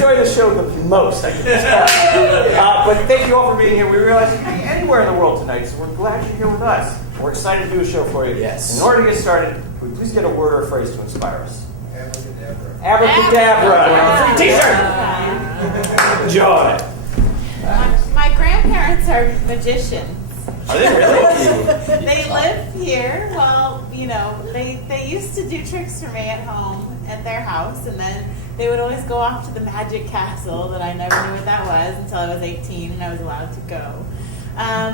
enjoy the show the most, I guess. But thank you all for being here. We realize you can be anywhere in the world tonight, so we're glad you're here with us. We're excited to do a show for you. Yes. In order to get started, would we please get a word or a phrase to inspire us? Abracadabra. Abracadabra. Free t-shirt. Enjoy. My grandparents are magicians. Are they really? They live here. Well, you know, they used to do tricks for me at home at their house, and then they would always go off to the magic castle that I never knew what that was until I was 18 and I was allowed to go.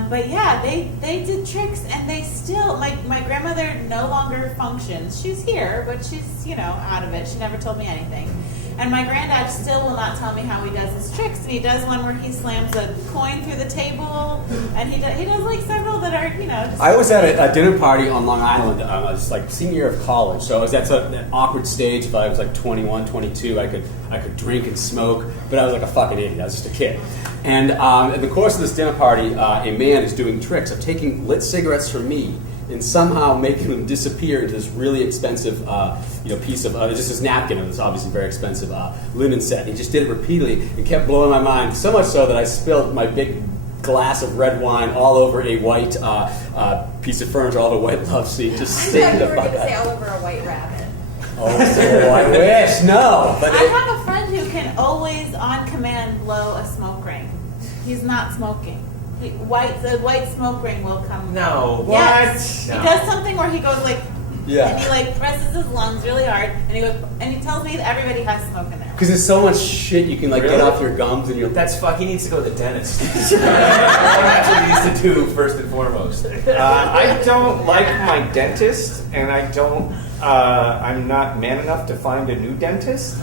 But yeah, they did tricks, and they still, my grandmother no longer functions. She's here, but she's, out of it. She never told me anything. And my granddad still will not tell me how he does his tricks. And he does one where he slams a coin through the table, and he does like several that are, just... I was at a dinner party on Long Island. I was like senior year of college, so I was at an awkward stage. If I was like 21, 22, I could drink and smoke, but I was like a fucking idiot. I was just a kid. And in the course of this dinner party, a man is doing tricks of taking lit cigarettes from me and somehow making them disappear into this really expensive, piece of just this napkin. It was obviously very expensive linen set. He just did it repeatedly and kept blowing my mind, so much so that I spilled my big glass of red wine all over a white piece of furniture, all the white love seat. Just I thought you were going to say all over a white rabbit. Oh, I wish. No. But I have a friend who can always, on command, blow a smoke ring. He's not smoking. The white smoke ring will come. No. What? Yes. No. He does something where he goes like, yeah. And he presses his lungs really hard, and he goes, and he tells me that everybody has smoke in there. Because there's so much shit you can get off your gums and your. That's fuck. He needs to go to the dentist. That's what he needs to do first and foremost. I don't like my dentist, and I'm not man enough to find a new dentist.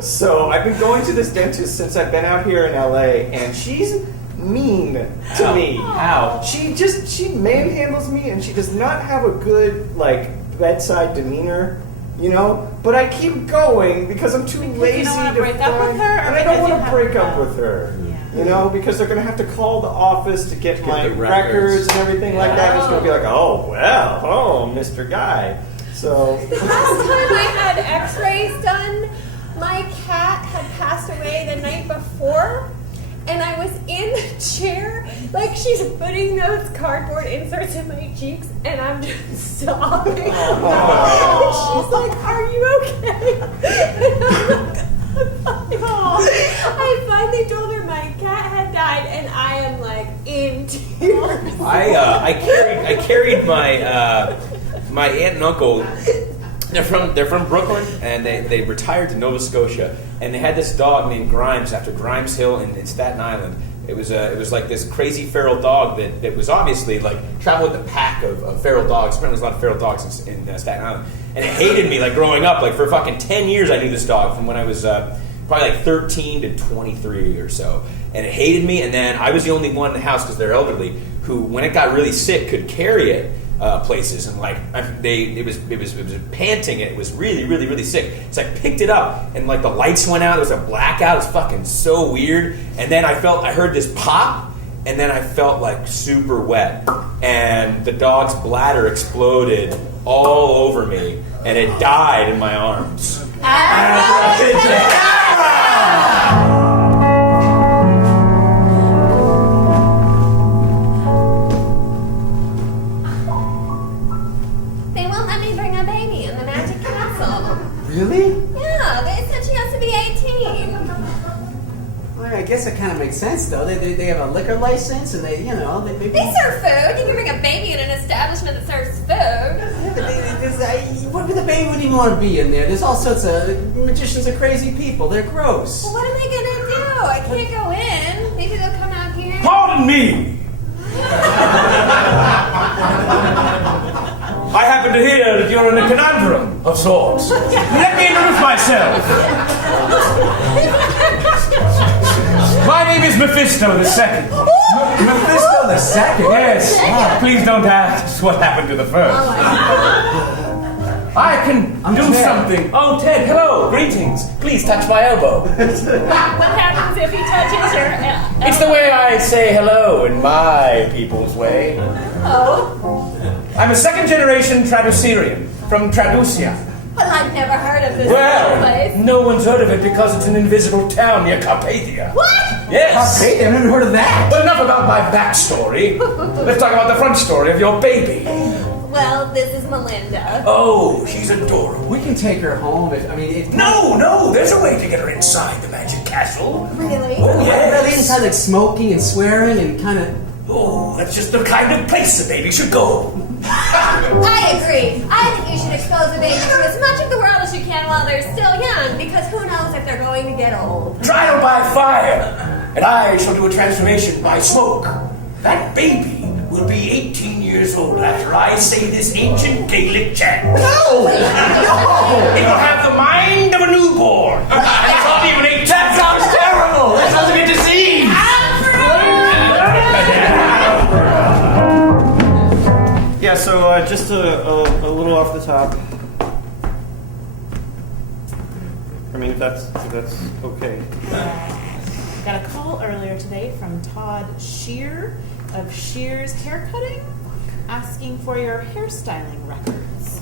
So I've been going to this dentist since I've been out here in LA, and she's mean to me. How? She manhandles me, and she does not have a good bedside demeanor, But I keep going because I'm too lazy you don't want to break find, up with her, and I don't want to break up with her. Yeah. Because they're going to have to call the office to get my the records and everything like that. It's going to be like, Mr. Guy. So The last time I had x-rays done, my cat had passed away the night before, and I was in the chair, she's putting those cardboard inserts in my cheeks, and I'm just sobbing. And she's like, "Are you okay?" And I finally told her my cat had died, and I am in tears. I carried my my aunt and uncle. They're from Brooklyn, and they retired to Nova Scotia, and they had this dog named Grimes after Grimes Hill in Staten Island. It was like this crazy feral dog that was obviously traveled with a pack of feral dogs. Apparently, there's a lot of feral dogs in Staten Island, and it hated me growing up. For fucking 10 years, I knew this dog from when I was probably 13 to 23 or so, and it hated me. And then I was the only one in the house because they're elderly who, when it got really sick, could carry it. Places and it was panting and it was really really really sick. So I picked it up and the lights went out. There was a blackout. It was fucking so weird. And then I heard this pop, and then I felt super wet, and the dog's bladder exploded all over me, and it died in my arms. Really? Yeah, they said she has to be 18. Well, I guess that kind of makes sense, though. They have a liquor license, and they maybe... They serve food. You can bring a baby in an establishment that serves food. Yeah, but what the baby wouldn't even want to be in there. There's all sorts of... Magicians are crazy people. They're gross. Well, what are they going to do? I can't go in. Maybe they'll come out here. Pardon me! I happen to hear that you're in a conundrum of sorts. Let me introduce myself. My name is Mephisto the Second. Mephisto the Second? Yes. Please don't ask what happened to the first. I can do Ted. Something. Oh, Ted, hello. Greetings. Please touch my elbow. What happens if he touches your elbow? It's the way I say hello in my people's way. Oh. I'm a second-generation Traducerian from Traducia. Well, I've never heard of this Well, place. no one's heard of it because it's an invisible town near Carpathia. What? Yes. Hey, I've never heard of that. But enough about my backstory. Let's talk about the front story of your baby. Well, this is Melinda. Oh, she's adorable. We can take her home if, I mean, if... No, there's a way to get her inside the magic castle. Really? Oh, Yeah, the yes. inside, like, smoking and swearing and kind of... Oh, that's just the kind of place a baby should go. I agree. I think you should expose the baby to as much of the world as you can while they're still young, because who knows if they're going to get old. Trial by fire, and I shall do a transformation by smoke. That baby will be 18 years old after I say this ancient Gaelic chant. No! It will have the mind of a newborn. It's not even 18. That sounds terrible! That sounds like a disease! Yeah, so just a little off the top. I mean, if that's okay. Got a call earlier today from Todd Shear of Shear's Haircutting, asking for your hairstyling records.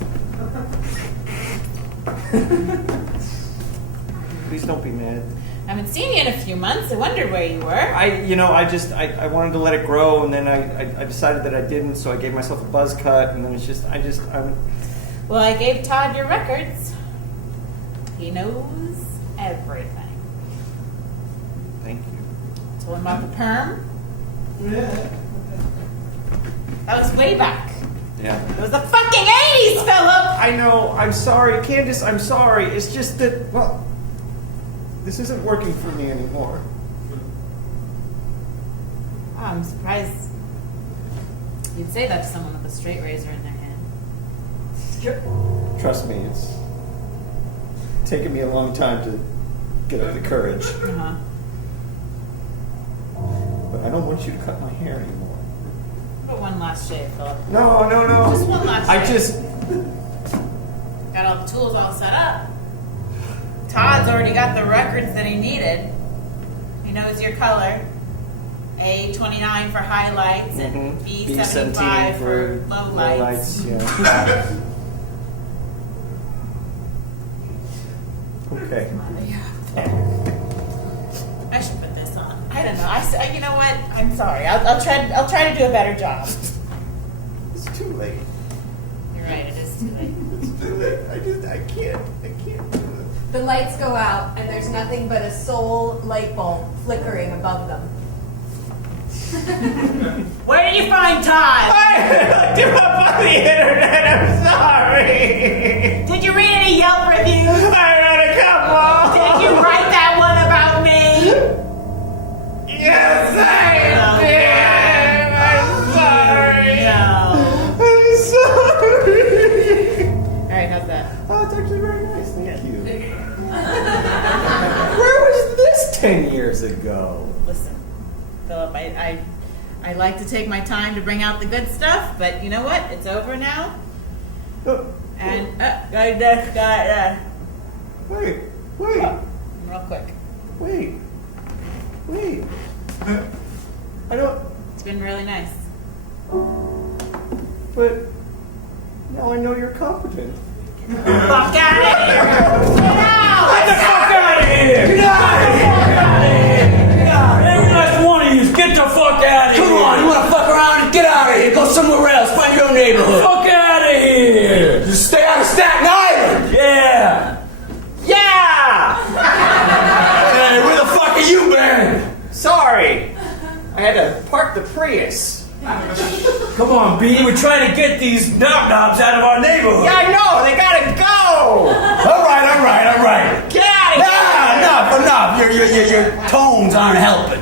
Please don't be mad. I haven't seen you in a few months. I wondered where you were. I wanted to let it grow, and then I decided that I didn't, so I gave myself a buzz cut, and then I'm. Well, I gave Todd your records. He knows everything. Thank you. Told him about the perm. That was way back. Yeah. It was the fucking 80s, Philip! I know. I'm sorry, Candace. I'm sorry. It's just that, well, this isn't working for me anymore. Oh, I'm surprised you'd say that to someone with a straight razor in their hand. Trust me, it's taken me a long time to get up the courage. Uh-huh. But I don't want you to cut my hair anymore. But one last shave, Philip. No. Just one last shave. I just. Got all the tools all set up. Todd's already got the records that he needed. He knows your color. A29 for highlights and B75 for low lights. Yeah. Okay. I should put this on. I don't know. You know what? I'm sorry. I'll try to do a better job. It's too late. You're right. It is too late. It's too late. I can't do it. The lights go out, and there's nothing but a soul light bulb flickering above them. Where did you find Todd? I looked him up on the internet. I'm sorry. Did you read any Yelp reviews? I read a couple. Did you write that one about me? Yes, I did. I'm sorry. No. I'm sorry. All right, how's that? Oh, it's actually very nice. Thank you. Where was this 10 years ago? Listen, Philip, I like to take my time to bring out the good stuff, but you know what? It's over now. And Wait. real quick. Wait. I don't. It's been really nice. But now I know you're competent. Fuck out of here! Get out! Get the fuck out of here! Get out of here! Every last one of you, get the fuck out of here! Come on, you wanna fuck around and get out of here. Go somewhere else. Find your own neighborhood. Fuck out of here! Just stay out of Staten Island. Yeah! Hey, where the fuck have you been? Sorry. I had to park the Prius. Come on, B, we're trying to get these knob-knobs out of our neighborhood. Yeah, I know. They gotta go. All right. Get out of here. Enough. Your tones aren't helping.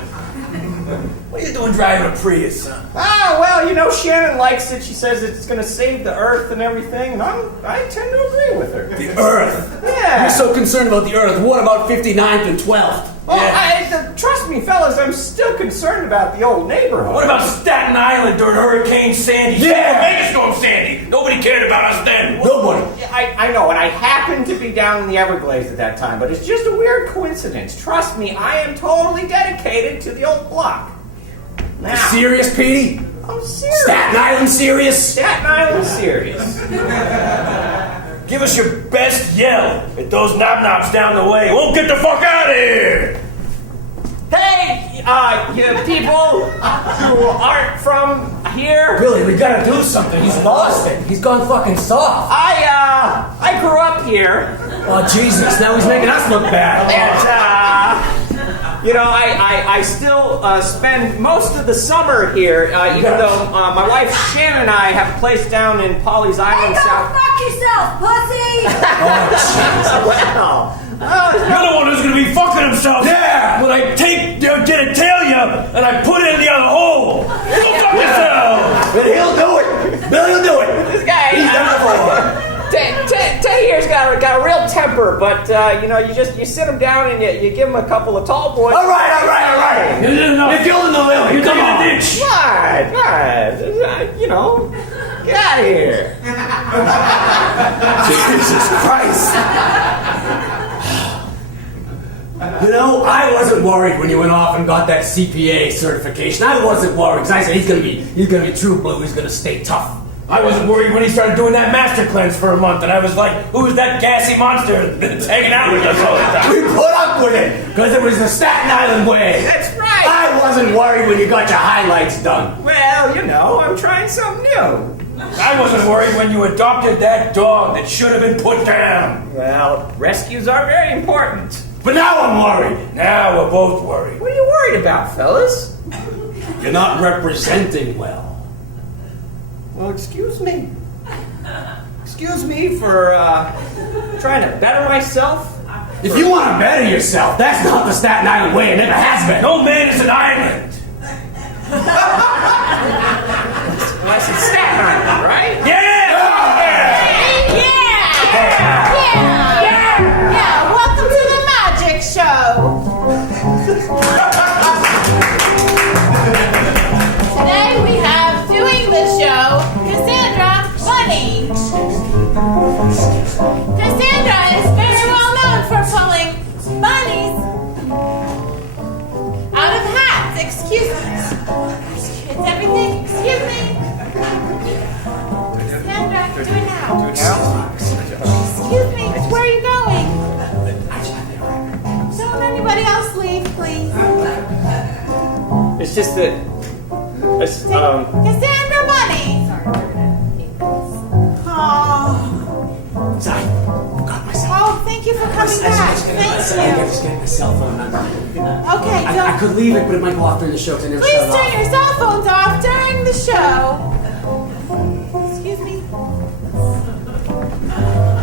What are you doing driving a Prius, son? Ah, well, Shannon likes it. She says it's going to save the earth and everything, and I tend to agree with her. The Earth. Yeah. You're so concerned about the Earth. What about 59th and 12th? Well, trust me, fellas, I'm still concerned about the old neighborhood. What about Staten Island during Hurricane Sandy? Yeah. Vegas Storm Sandy. Nobody cared about us then. Nobody. I know, and I happened to be down in the Everglades at that time, but it's just a weird coincidence. Trust me, I am totally dedicated to the old block. Now, Serious, Petey? I'm serious. Staten Island serious? Staten Island serious. Give us your best yell at those knob-knobs down the way. Won't get the fuck out of here! Hey, you people who aren't from here. Billy, we gotta do something. He's lost it. He's gone fucking soft. I grew up here, Oh, Jesus. Now he's making us look bad. and I still spend most of the summer here, even though my wife Shannon and I have a place down in Polly's Island, South. Fuck yourself, pussy! Well, You're the one who's gonna be fucking himself. Yeah! When I take your genitalia and I put it in the other hole. Go fuck yourself! But he'll do it. Billy'll do it. this guy, He's done it before. Tay here's got a real temper, but you sit him down and you give him a couple of tall boys. All right. No. You're killing the Lily. You're Come taking on. a ditch. What? Get out of here. Jesus Christ. You know, I wasn't worried when you went off and got that CPA certification. I wasn't worried because I said he's gonna be true blue. He's gonna stay tough. I wasn't worried when he started doing that master cleanse for a month, and I was like, who's that gassy monster that's hanging out with us all the time? We put up with it because it was the Staten Island way. That's right. I wasn't worried when you got your highlights done. Well, I'm trying something new. I wasn't worried when you adopted that dog that should have been put down. Well, rescues are very important. But now I'm worried. Now we're both worried. What are you worried about, fellas? You're not representing well. Well, excuse me. Excuse me for trying to better myself. If you want to better yourself, that's not the Staten Island way. It never has been. No man is an island. Unless it's Staten Island, right? Yeah, welcome to the magic show. Today we have doing the show Cassandra Bunny. Cassandra is very well known for pulling bunnies out of hats. Excuse me. It's everything. Excuse me. Cassandra, do it now. Excuse me. Where are you going? Don't anybody else leave, please. It's just that. Cassandra Bunny. Oh. Sorry. Got myself. Oh, thank you for coming back. Thank I just you. get my cell phone. Okay, I don't. could leave it, but it might go off during the show because I never Please shut it turn off. your cell phones off during the show. Excuse me.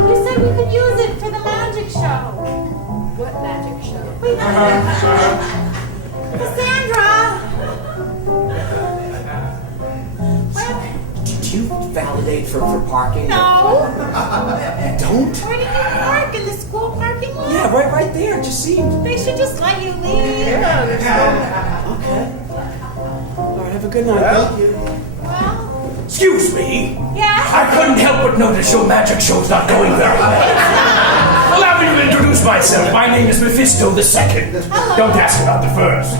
You said we could use it for the magic show. What magic show? Wait, Cassandra. Did you validate for parking? No. Don't? Where did you park? In the school parking lot? Yeah, right there. It just seemed. They should just let you leave. Okay. All right, have a good night. Thank you. Well, Excuse me. yeah. I couldn't help but notice your magic show's not going very well. Allow me to introduce myself. My name is Mephisto II. Don't ask about the first.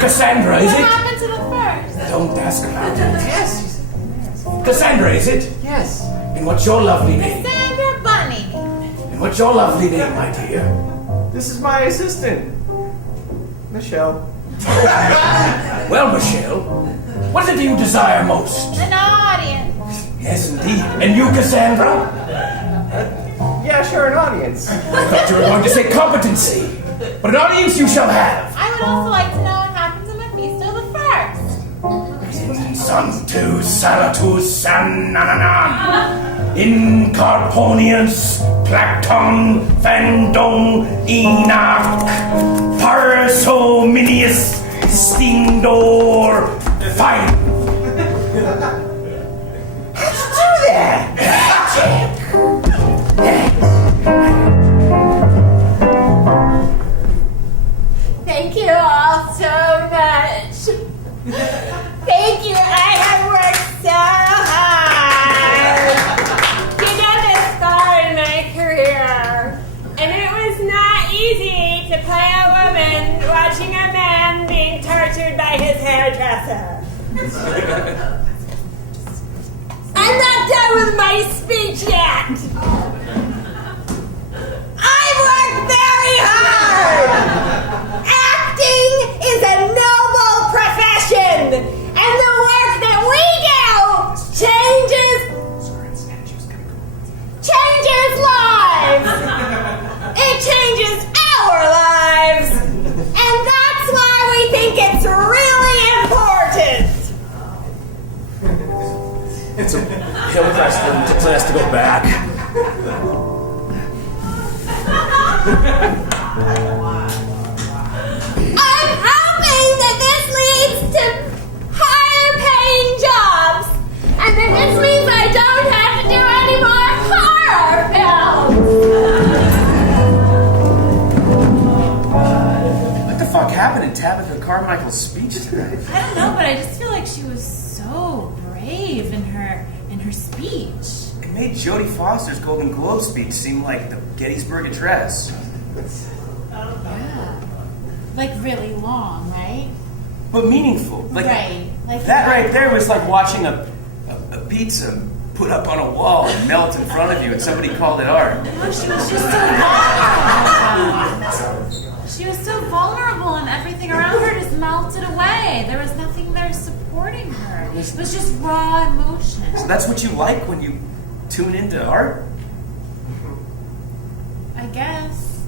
Cassandra, is What it? happened to the first? Don't ask about it. Yes. Cassandra, is it? Yes. And what's your lovely name? Cassandra Bunny. And what's your lovely name, my dear? This is my assistant, Michelle. Well, Michelle, what is it you desire most? An audience. Yes, indeed. And you, Cassandra? Yeah, sure, an audience. I thought you were going to say competency. But an audience you shall have. I would also like to know what happened to Mephisto the First. Sanctus Salatus Sanananan. Incarponius Placton Fandom Enoch Parsominius Stingdor Fine. How'd you do that? Thank you all so much. Thank you. I have worked so hard to get this far in my career. And it was not easy to play a woman watching a man being tortured by his hairdresser. I'm not done with my speech yet. it has to go back. I'm hoping that this leads to higher paying jobs, and that this means I don't have to do any more horror films. What the fuck happened in Tabitha Carmichael's speech tonight? I don't know, but I just feel like she was so brave in her speech. It made Jodie Foster's Golden Globe speech seem like the Gettysburg Address. Yeah. Like really long, right? But meaningful. Like, right. Like that right there was like watching a pizza put up on a wall and melt in front of you and somebody called it art. No, she was just so vulnerable. She was so vulnerable and everything around her just melted away. There was nothing there supporting her. It was just raw emotion. So that's what you like when you tune into art? I guess.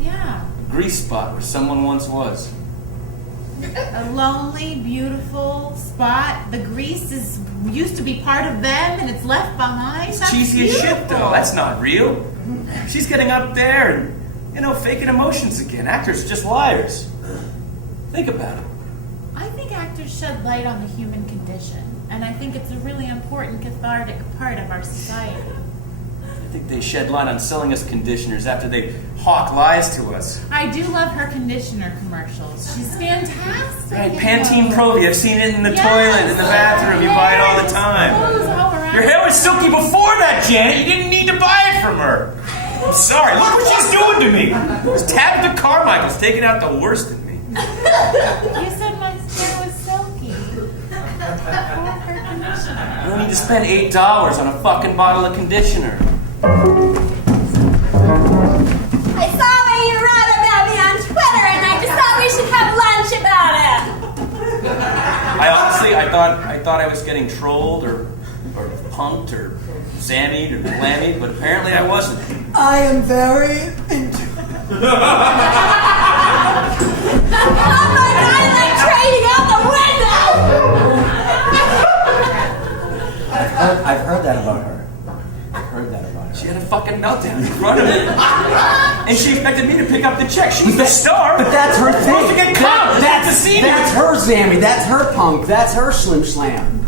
Yeah. Grease spot where someone once was. A lonely, beautiful spot. The grease used to be part of them and it's left behind. It's That's cheesy as shit beautiful. though. That's not real. She's getting up there and, faking emotions again. Actors are just liars. Think about it. I think actors shed light on the human condition, and I think it's a really important cathartic part of our society. I think they shed light on selling us conditioners after they hawk lies to us. I do love her conditioner commercials. She's fantastic. Right, in Pantene those. Pro, I've seen it in the Yes. toilet, in the bathroom, you buy it all the time. Clothes all around. Your hair was silky before that, Janet. You didn't need to buy it from her. I'm sorry, look what she's doing to me. This Tabitha Carmichael's taking out the worst in me. You said my hair was silky. You don't need to spend $8 on a fucking bottle of conditioner. I saw what you wrote about me on Twitter, and I just thought we should have lunch about it. I thought I was getting trolled or punked or zammied or lammied, but apparently I wasn't. I am very into. Oh my God, I'm like trading out the window. I've heard that about her. She had a fucking meltdown in front of me. And she expected me to pick up the check. She's the star. But that's her thing. Supposed to get clout. That's the scene. That's her Zammy. That's her punk. That's her Slim Slam.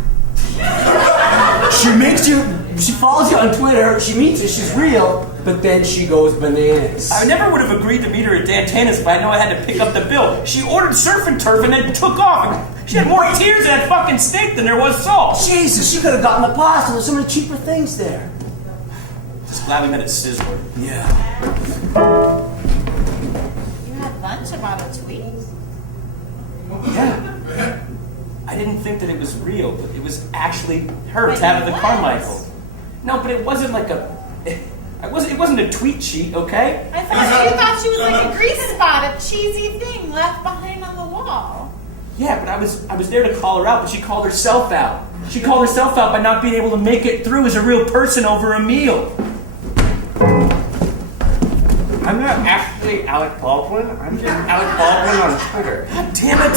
She follows you on Twitter. She meets you. She's real. But then she goes bananas. I never would have agreed to meet her at Dantana's if I know I had to pick up the bill. She ordered surf and turf and then took off. She had more tears in that fucking steak than there was salt. Jesus, she could have gotten the pasta. There's so many cheaper things there. Just glad we met at Sizzler. Yeah. You had lunch about a tweet? Yeah. I didn't think that it was real, but it was actually her, But Tabitha it was. Carmichael. No, but it wasn't like it wasn't a tweet sheet, okay? I thought you thought she was like a grease spot, a cheesy thing left behind on the wall. Yeah, but I was there to call her out, but she called herself out. She called herself out by not being able to make it through as a real person over a meal. I'm not actually Alec Baldwin. I'm just Alec Baldwin on Twitter. God damn it!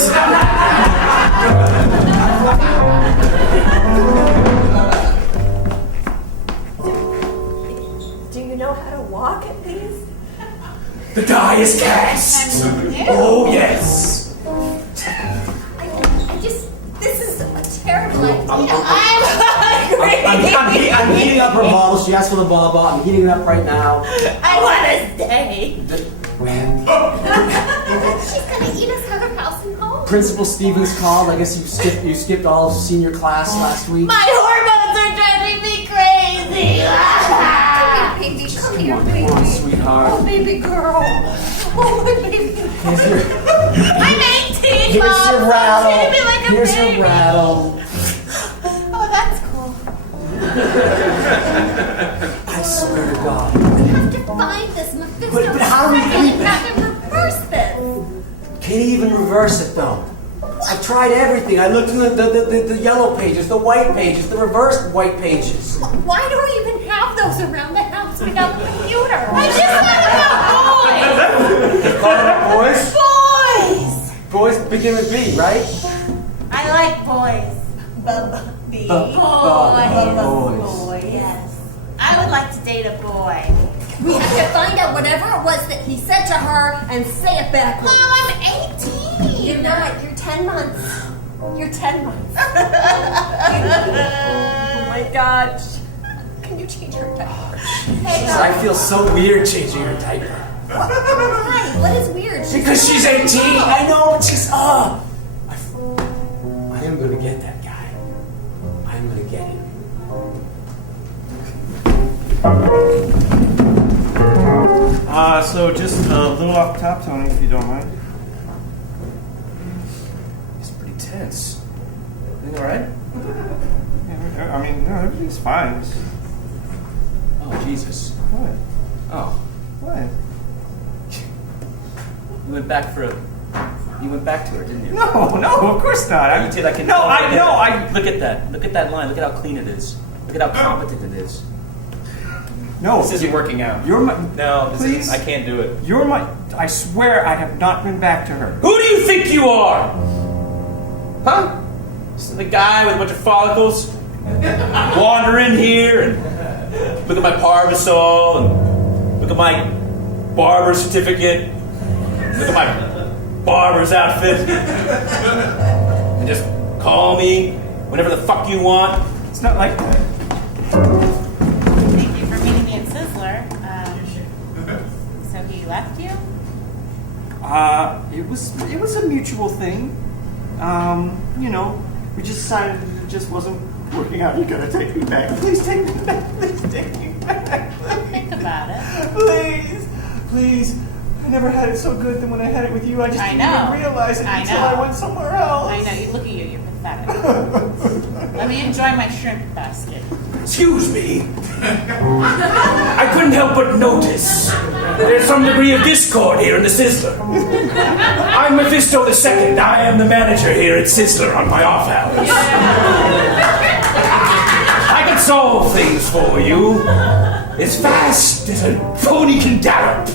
Do you know how to walk at least? The die is cast! Oh, yes! This is a terrible idea. I'm heating up her bottle. She asked for the bottle. I'm heating it up right now. I want to stay. She's gonna eat us out of house and home. Principal Stevens called. I guess you skipped all of senior class last week. My hormones are driving me crazy. Baby, come here, baby. Come on, sweetheart. Oh, baby girl. Oh, my baby. I'm 18, Here's Mom. your rattle. Treat me like a Here's baby. your rattle. Oh, that's cool. I swear to God. We have to find this Mephisto But how do we- and have him reverse this. Can't even reverse it though. I've tried everything. I looked in the yellow pages, the white pages, the reversed white pages. Why don't we even have those around the house without the computer? I just thought about Boys? boys. Boys begin with B, right? I like boys. Bubba. Boys. Yes. I would like to date a boy. We have to find out whatever it was that he said to her and say it backwards. Mom, I'm 18. You're not. You're 10 months. You're 10 months. Oh my God. Can you change her diaper? I feel so weird changing her diaper. Why? What is weird? Because she's 18. I know. She's I am gonna get that guy. I am gonna get him. So just a little off the top, Tony, if you don't mind. It's pretty tense. Everything all right? Yeah, I mean, no, everything's fine. Oh, Jesus. What? Oh. What? You went back to her, didn't you? No, of course not. You did. I can. No, I know. Look at that. Look at that line. Look at how clean it is. Look at how competent it is. No, This isn't working out. You're my. No, Please? I can't do it. You're my. I swear, I have not been back to her. Who do you think you are? Huh? Just the guy with a bunch of follicles? Wander in here and look at my parvisol and look at my barber certificate. Look at my barber's outfit. And just call me whenever the fuck you want. It's not like that. Thank you for meeting me at Sizzler. So he left you? It was a mutual thing. You know, we just decided it just wasn't working out. You gotta take me back. Please take me back. Please take me back. Think about it. Please. I never had it so good than when I had it with you. I just didn't know. even realize it I until know. I went somewhere else. I know, you look at you, you're pathetic. Let me enjoy my shrimp basket. Excuse me. I couldn't help but notice there's some degree of discord here in the Sizzler. I'm Mephisto II. I am the manager here at Sizzler on my off hours. I can solve things for you as fast as a pony can gallop.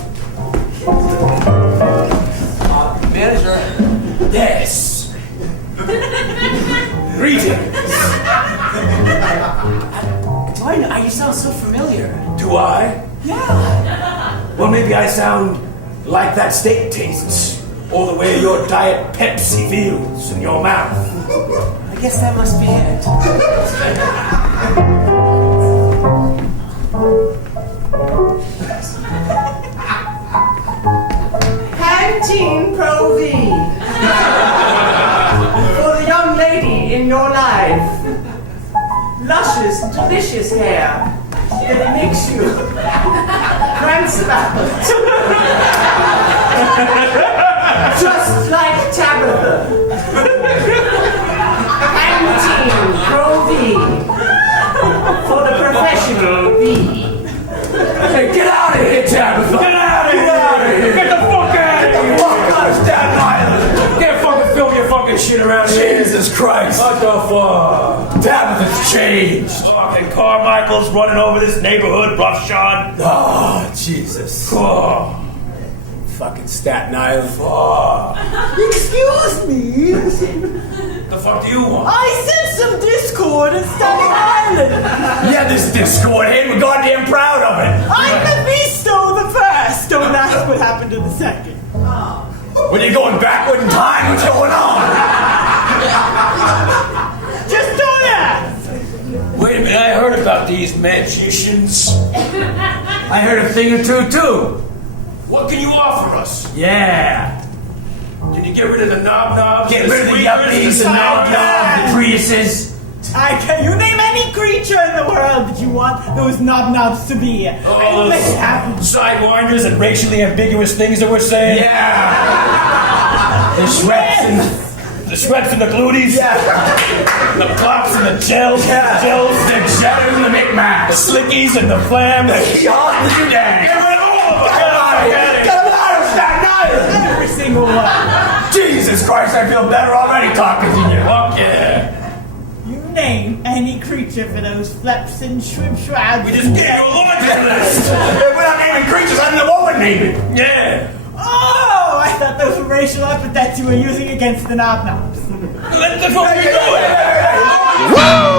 Manager. Yes. Greetings. You sound so familiar. Do I? Yeah. Well, maybe I sound like that steak tastes, or the way your Diet Pepsi feels in your mouth. I guess that must be it. Pantene Pro V for the young lady in your life. Luscious, delicious hair that makes you prance about. Just like Tabitha. Pantene Pro V for the professional V. Hey, get out of here, Tabitha! Get out of here! Get the fuck out of here! Get the fuck out of Staten Island! Can't fucking film your fucking shit around here. Jesus Christ! What the fuck? Tabitha's changed. Fucking Carmichael's running over this neighborhood, roughshod. Oh, Jesus. Oh. Fucking Staten Island. Oh. Excuse me. The fuck do you want? I sense some discord in Staten Island. Yeah, this discord. Hey, we're goddamn proud of it. I'm Mephisto the first. Don't ask what happened to the second. When you're going backward in time, what's going on? Just don't ask. Wait a minute, I heard about these magicians. I heard a thing or two, too. What can you offer us? Yeah. Can you get rid of the knob-knobs? Get rid of the yuppies, the knob-knobs, the Priuses. Can you name any creature in the world that you want those knob-knobs to be? All I'll make it those happen. sidewinders and racially ambiguous things that we're saying? Yeah. The Shreks and The shreds and the gluties? Yeah. The plops and the gels? Yeah. Gels? The cheddars and the The micmacs. slickies and the flams? Yacht and the dang. Get rid of all of them! Get them out of here. Get them out of Staten Island. Every single one. Jesus Christ, I feel better already talking to you. Fuck yeah. You name any creature for those flaps and shrimp shrouds. We just gave you a laundry list. We're not naming creatures, I don't know what we're naming. Yeah. Oh, I thought those were racial epithets you were using against the knob-knobs. That's what we're doing. Woo!